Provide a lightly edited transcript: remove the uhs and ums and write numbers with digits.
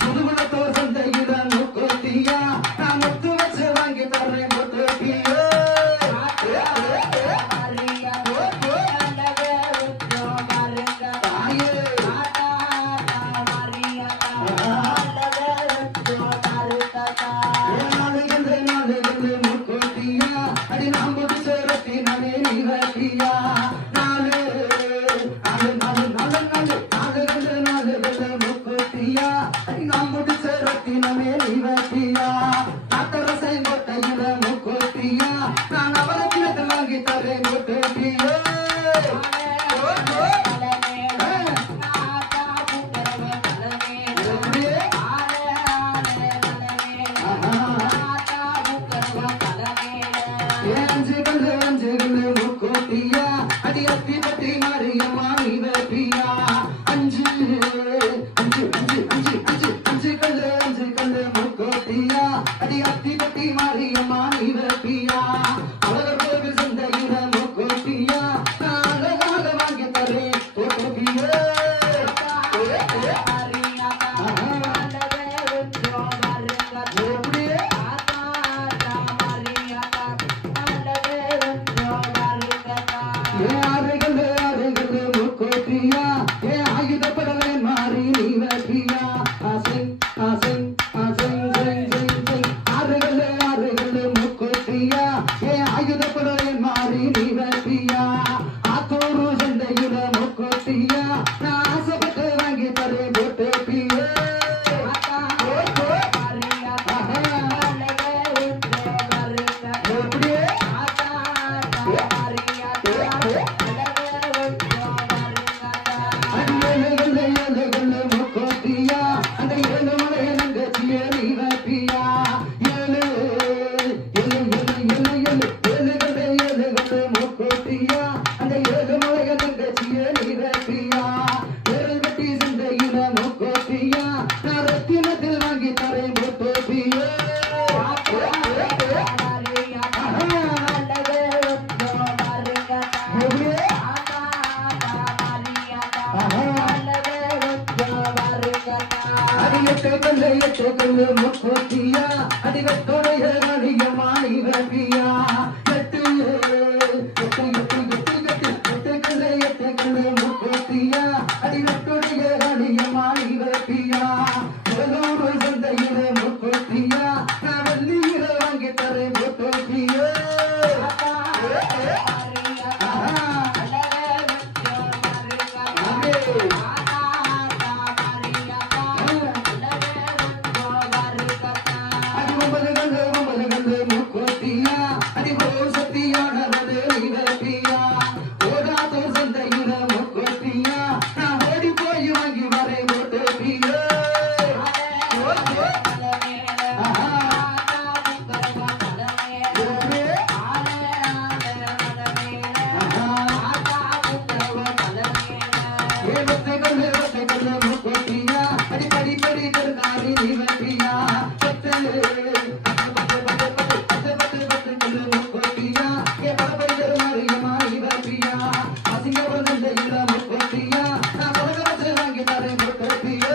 புதுகுளத்தோர் சந்தையில முக்கூட்டியா நான் முத்து வச்சு வாங்கி தர்றேன் முக்கூட்டியோ அடி நாம் புது சேரத்தி நமே நீவட்டியா நாலு நாலு நாலு நாலு நாலு நாலு நாலு முக்கூட்டியா அடி நாம் புது சேரத்தி நமே நீவட்டியா நாட்டரசை கோட்டையில முக்கூட்டியா நான் அவருக்கு வாங்கி தரேன் முக்கூட்டியோ முக்கூட்டியா அடி அத்தி பத்தி மாரியம்மா நீவட்டியா அஞ்சு அஞ்சு அஞ்சு அஞ்சு அஞ்சு அஞ்சு கல்லு முக்கூட்டியா அடி அத்தி பத்தி மாரியம்மா நீவட்டியா அழகர் கோவில் சந்தையில முக்கூட்டியா நான் அழகாக வாங்கி தரேன் முக்கூட்டியோ முக்கூட்டியா ஏ ஆயுதப்படவே மாறி நீவட்டியா ஆசிங் ஆசிங் ஆசிங் சிங் சிங் சிங் ஆறுகள் முக்கூட்டியா ஏ ஆயுதப்படவே மாறி நீவட்டியா ஆத்தூரு சந்தையில முக்கூட்டியா நான் ஆசைப்பட்டு வாங்கி தரேன் முக்கூட்டியோ முக்கூட்டியா அந்த ஏழு மலைய நங்கச்சிய நீவட்டியா ஏழு ஏழு ஏழு ஏழு ஏழு ஏழு முக்கூட்டியா அந்த ஏழு மலைய நங்கச்சிய நீவட்டியா ஏழு வெட்டி சந்தையில முக்கூட்டியா நான் ரத்தினத்தில் வாங்கி தரேன் முக்கூட்டியோ எட்டு கல்லு முக்கூட்டியா அடிவத்தோடைய அதிகமா நீவட்டியா எட்டு எட்டு எட்டு எட்டு எட்டு எட்டு கல்லு முக்கூட்டியா அடிவத்தோடைய அதிகமா நீவட்டியா முதலூர் சந்தையில முக்கூட்டியா நான் வெள்ளியில வாங்கி தரேன் முக்கூட்டியோ முக்கூட்டியா அடிபோ சத்தியானது நீவட்டியா ஓடாதோ சந்தையில முக்கூட்டியா நான் ஓடி போய் வாங்கி வரேன் முக்கூட்டியோ முக்கூட்டியா அடிப்படி படி நாரி நீவட்டியா முக்கூட்டியா ஏ படப்படி மாரியம்மா நீவட்டியா அசிங்கப்பட முக்கூட்டியா நான் பழக வச்சு வாங்கி தரேன் முக்கூட்டியோ